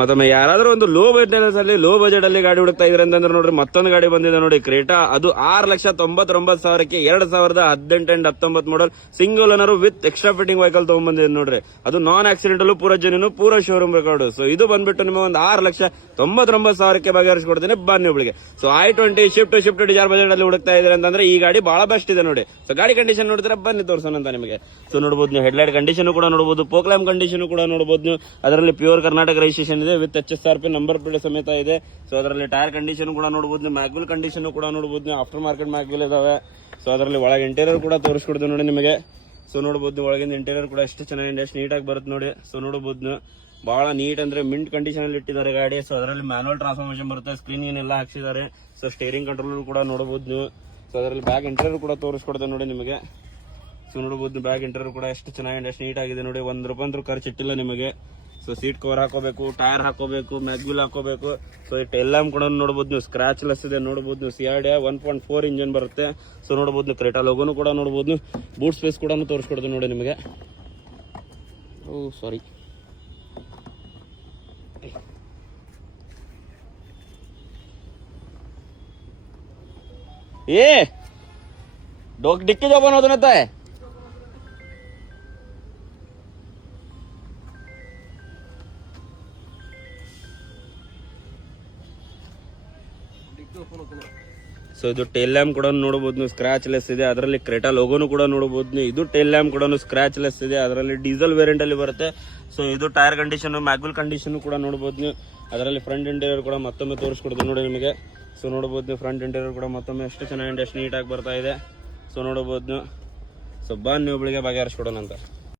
ಮತ್ತೊಮ್ಮೆ ಯಾರಾದ್ರೂ ಒಂದು ಲೋ ಬಜೆಟ್ ಅಲ್ಲಿ ಗಾಡಿ ಹುಡುಕ್ತಾ ಇದ್ರೆ ಅಂತಂದ್ರೆ ನೋಡ್ರಿ ಮತ್ತೊಂದು ಗಾಡಿ ಬಂದಿದೆ ನೋಡಿ ಕ್ರೇಟಾ. ಅದು 6,99,000ಕ್ಕೆ 2018 and 19 model single owner with extra fitting vehicle ತಗೊಂಡ್ಬಂದಿದೆ ನೋಡ್ರಿ. ಅದು ನಾನ್ ಆಕ್ಸಿಡೆಂಟಲ್ ಪೂರ ಜೆನ್ಯೂನ್ ಪೂರ ಶೋರೂಮ್ ರೆಕಾರ್ಡ್. ಸೊ ಇದು ಬಂದ್ಬಿಟ್ಟು ನಿಮಗೆ ಒಂದು 6,99,000ಕ್ಕೆ ಬಗೆಹರಿಸಿಕೊಡ್ತೀನಿ ಬನ್ನಿ ಒಬ್ಳಿಗೆ. So i20 Swift Dzire budget ಅಲ್ಲಿ ಹುಡುಕ್ತಾ ಇದ್ರೆ ಅಂತಂದ್ರೆ ಈ ಗಾಡಿ ಬಹಳ ಬೆಸ್ಟ್ ಇದೆ ನೋಡಿ. ಸೊ ಗಾಡಿ ಕಂಡೀಷನ್ ನೋಡಿದ್ರೆ ಬನ್ನಿ ತೋರ್ಸೋಣ ಅಂತ ನಿಮಗೆ. ಸೊ ನೋಡಬಹುದು ನೀವು ಹೆಡ್ಲೈಟ್ ಕಂಡೀಷನ್ ಕೂಡ ನೋಡಬಹುದು, ಪೋಕ್ಲಾಮ್ ಕಂಡೀಷನ್ ಕೂಡ ನೋಡಬಹುದು ನೀವು. ಅದರಲ್ಲಿ ಪ್ಯೂರ್ ಕರ್ನಾಟಕ ರಿಜಿಸ್ಟ್ರೇಷನ್ ಇದೆ ವಿತ್ HSRP ನಂಬರ್ ಪ್ಲೇಟ್ ಸಮೇತ ಇದೆ. ಸೊ ಅದರಲ್ಲಿ ಟೈರ್ ಕಂಡೀಷನ್ ಕೂಡ ನೋಡಬಹುದು, ಮ್ಯಾಗ್ವಿಲ್ ಕಂಡೀಷನ್ ಕೂಡ ನೋಡಬಹುದು, ಆಫ್ಟರ್ ಮಾರ್ಕೆಟ್ ಮ್ಯಾಗ್ವಿಲ್ ಇದಾವೆ. ಸೊ ಅದರಲ್ಲಿ ಒಳಗೆ ಇಂಟೀರಿಯರ್ ಕೂಡ ತೋರಿಸ್ಕೊಡ್ತೀವಿ ನೋಡಿ ನಿಮಗೆ. ಸೊ ನೋಡಬಹುದು ಒಳಗಿಂದ ಇಂಟೀರಿಯರ್ ಕೂಡ ಎಷ್ಟು ಚೆನ್ನಾಗಿದೆ, ಎಷ್ಟು ನೀಟಾಗಿ ಬರುತ್ತೆ ನೋಡಿ. ಸೊ ನೋಡಬಹುದು ಬಹಳ ನೀಟ್ ಅಂದ್ರೆ ಮಿಂಟ್ ಕಂಡೀಷನ್ ಅಲ್ಲಿ ಇಟ್ಟಿದ್ದಾರೆ ಗಾಡಿ. ಸೊ ಅದರಲ್ಲಿ ಮ್ಯಾನುವಲ್ ಟ್ರಾನ್ಸ್ಫಾರ್ಮೇಶನ್ ಬರುತ್ತೆ, ಸ್ಕ್ರೀನ್ ಏನೆಲ್ಲ ಹಾಕ್ಸಿದ್ದಾರೆ. ಸೊ ಸ್ಟೇರಿಂಗ್ ಕಂಟ್ರೋಲ್ ಕೂಡ ನೋಡಬಹುದು ನೀವು. ಸೊ ಅದರಲ್ಲಿ ಬ್ಯಾಕ್ ಇಂಟೀರಿಯರ್ ಕೂಡ ತೋರಿಸ್ಕೊಡ್ತೇವೆ ನೋಡಿ ನಿಮಗೆ. ಸೊ ನೋಡಬಹುದು ಬ್ಯಾಕ್ ಇಂಟೀರಿಯರ್ ಕೂಡ ಎಷ್ಟು ಚೆನ್ನಾಗಿದೆ, ಎಷ್ಟು ನೀಟ್ ಆಗಿದೆ ನೋಡಿ. ₹1 ಖರ್ಚು ಇಟ್ಟಿಲ್ಲ ನಿಮಗೆ. ಸೊ ಸೀಟ್ ಕವರ್ ಹಾಕೋಬೇಕು, ಟೈರ್ ಹಾಕೋಬೇಕು, ಮ್ಯಾಗ್ವಿಲ್ ಹಾಕೋಬೇಕು. ಸೊ ಈ ಟೈಲ್ ಲ್ಯಾಂಪ್ ಕೂಡ ನೋಡಬಹುದು ನೀವು, ಸ್ಕ್ರಾಚ್ ಲೆಸ್ ಇದೆ ನೋಡಬಹುದು ನೀವು. CRD 1.4 ಇಂಜಿನ್ ಬರುತ್ತೆ. ಸೊ ನೋಡಬಹುದು ನೀವು, ಕ್ರೇಟಾ ಲೋಗೋನು ಕೂಡ ನೋಡಬಹುದು. ಬೂಟ್ ಸ್ಪೇಸ್ ಕೂಡ ತೋರಿಸ್ಕೊಡ್ತೀವಿ ನೋಡಿ ನಿಮಗೆ. ಓ ಸಾರಿ, ये डिक्की जो बना होता है ಸೊ ಇದು ಟೇಲ್ ಲ್ಯಾಂಪ್ ಕೂಡ ನೋಡಬಹುದು ನೀವು, ಸ್ಕ್ರಾಚ್ ಲೆಸ್ ಇದೆ. ಅದರಲ್ಲಿ ಕ್ರೇಟಾ ಲೋಗೋನು ಕೂಡ ನೋಡಬಹುದು ನೀವು. ಇದು ಟೇಲ್ ಲ್ಯಾಂಪ್ ಕೂಡ ಸ್ಕ್ರಾಚ್ ಲೆಸ್ ಇದೆ, ಅದರಲ್ಲಿ ಡೀಸೆಲ್ ವೇರಿಯಂಟ್ ಅಲ್ಲಿ ಬರುತ್ತೆ. ಸೊ ಇದು ಟೈರ್ ಕಂಡೀಷನ್, ಮ್ಯಾಗ್ವಿಲ್ ಕಂಡೀಷನ್ ಕೂಡ ನೋಡಬಹುದು ನೀವು. ಅದರಲ್ಲಿ ಫ್ರಂಟ್ ಇಂಟೀರಿಯರ್ ಕೂಡ ಮತ್ತೊಮ್ಮೆ ತೋರಿಸ್ಕೊಡ್ತೀವಿ ನೋಡಿ ನಿಮಗೆ. ಸೊ ನೋಡಬಹುದು ನೀವು, ಫ್ರಂಟ್ ಇಂಟೀರಿಯರ್ ಕೂಡ ಮತ್ತೊಮ್ಮೆ ಎಷ್ಟು ಚೆನ್ನಾಗಿದೆ, ಎಷ್ಟು ನೀಟಾಗಿ ಬರ್ತಾ ಇದೆ. ಸೊ ನೋಡಬಹುದು ನೀವು. ಸೊ ಬನ್ನಿ ಒಬ್ಳಿಗೆ ಬಗೆಹರಿಸ್ಕೊಡೋಣ ಅಂತ.